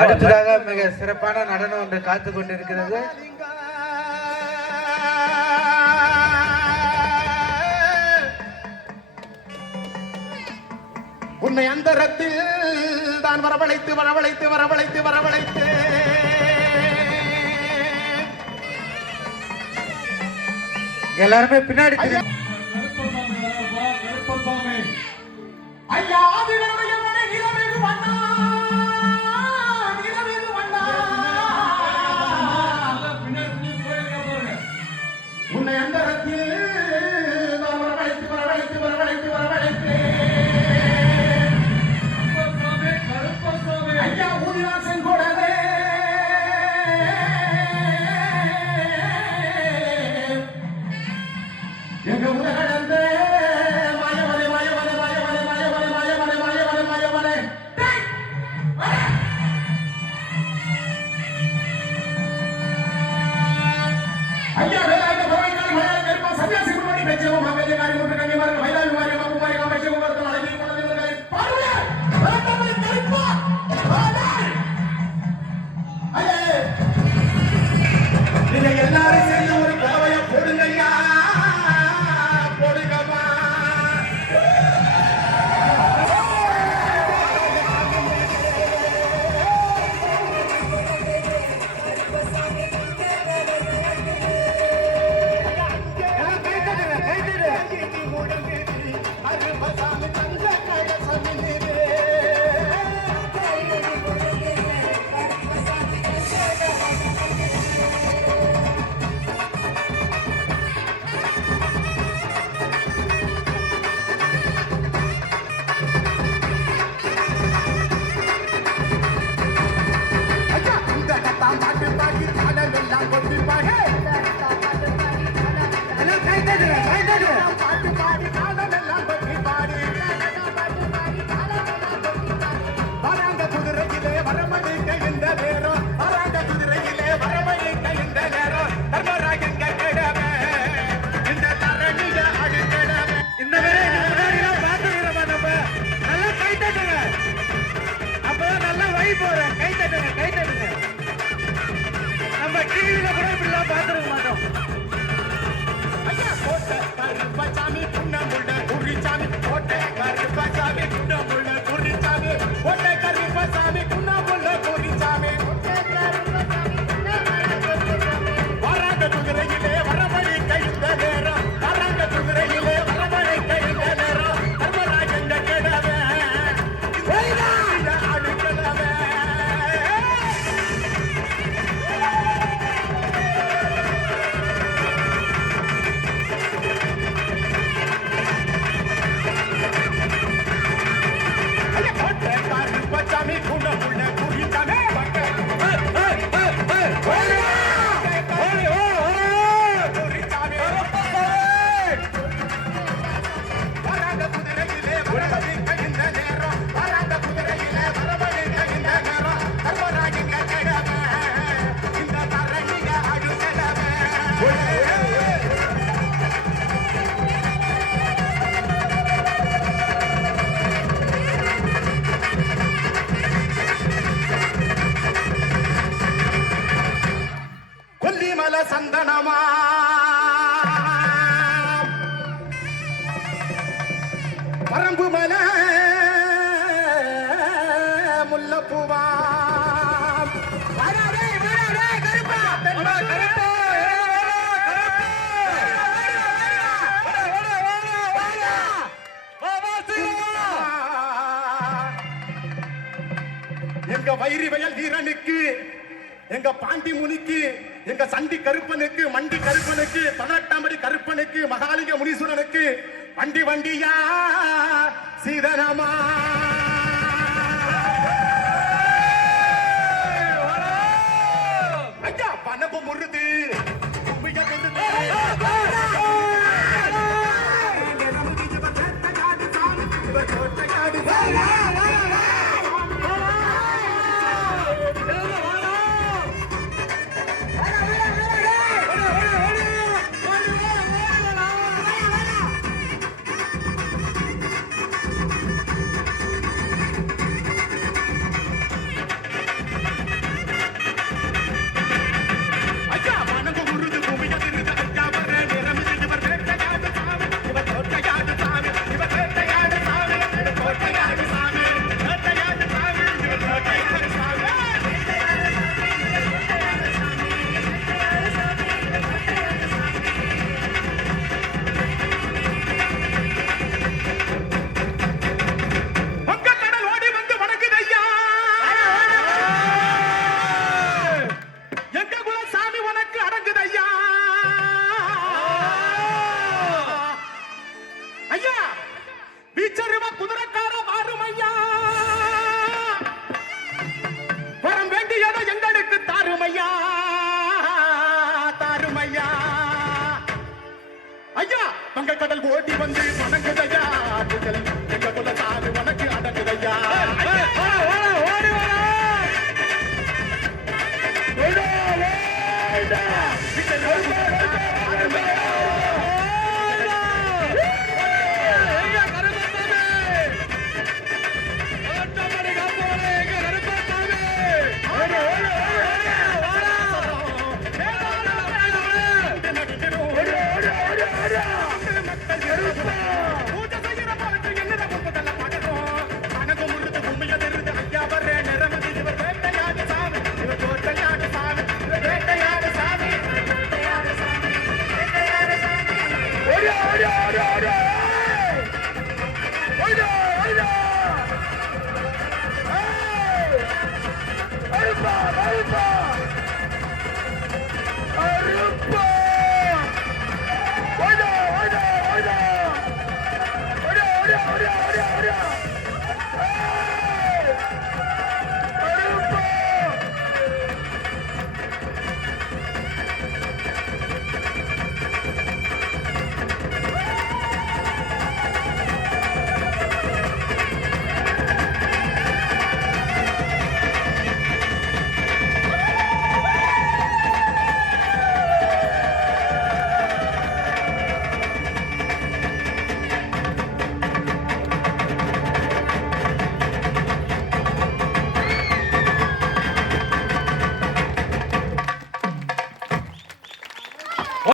அடுத்ததாக மிக சிறப்பான நடனம் ஒன்று காத்து கொண்டிருக்கிறது. உன்னை அந்தரத்தில் தான் வரவழைத்து வரவழைத்து வரவழைத்து வரவழைத்து எல்லாருமே பின்னாடி ஐயா உன்னை அந்தரத்தில் வரவழைத்து வரவழைத்து வரவழைத்து வரவழைத்து ஐயா ஊதிராசன் கூடவே எங்க உலகடந்த மாயவனே மாயவனே மாயவனே மாயவனே மாயவனே மாயவனே மாயவனே ஐயா வேலாயுத பரவாயில்லை மலையாள கருப்பா சன்னியாசி முன்னாடி பேச்சவும் மங்கள காரி முட்டு கண்ணி மரங்கள் மயிலாவி வாரிய மகுமாரி காமேஷ் குமாரத்தன் அழகி குணதிகளை பாருங்க வரட்டமலை கருப்பா ஐயே நீங்க எல்லாரும் சேர்ந்து ஒரு கலவையை போடுங்க ஐயா போடுங்கம்மா சந்தனமா பரம்பு மல முல்லப்பூவா எங்க வைரி வயல் வீரனுக்கு எங்க பாண்டி முனிக்கு எங்க சண்டி கருப்பனுக்கு மண்டி கருப்பனுக்கு 18ஆம் படி கருப்பனுக்கு மகாலிங்க முனீஸ்வரனுக்கு வண்டி வண்டியா சீதனமா ஐயா பணப்பு முருது Hey!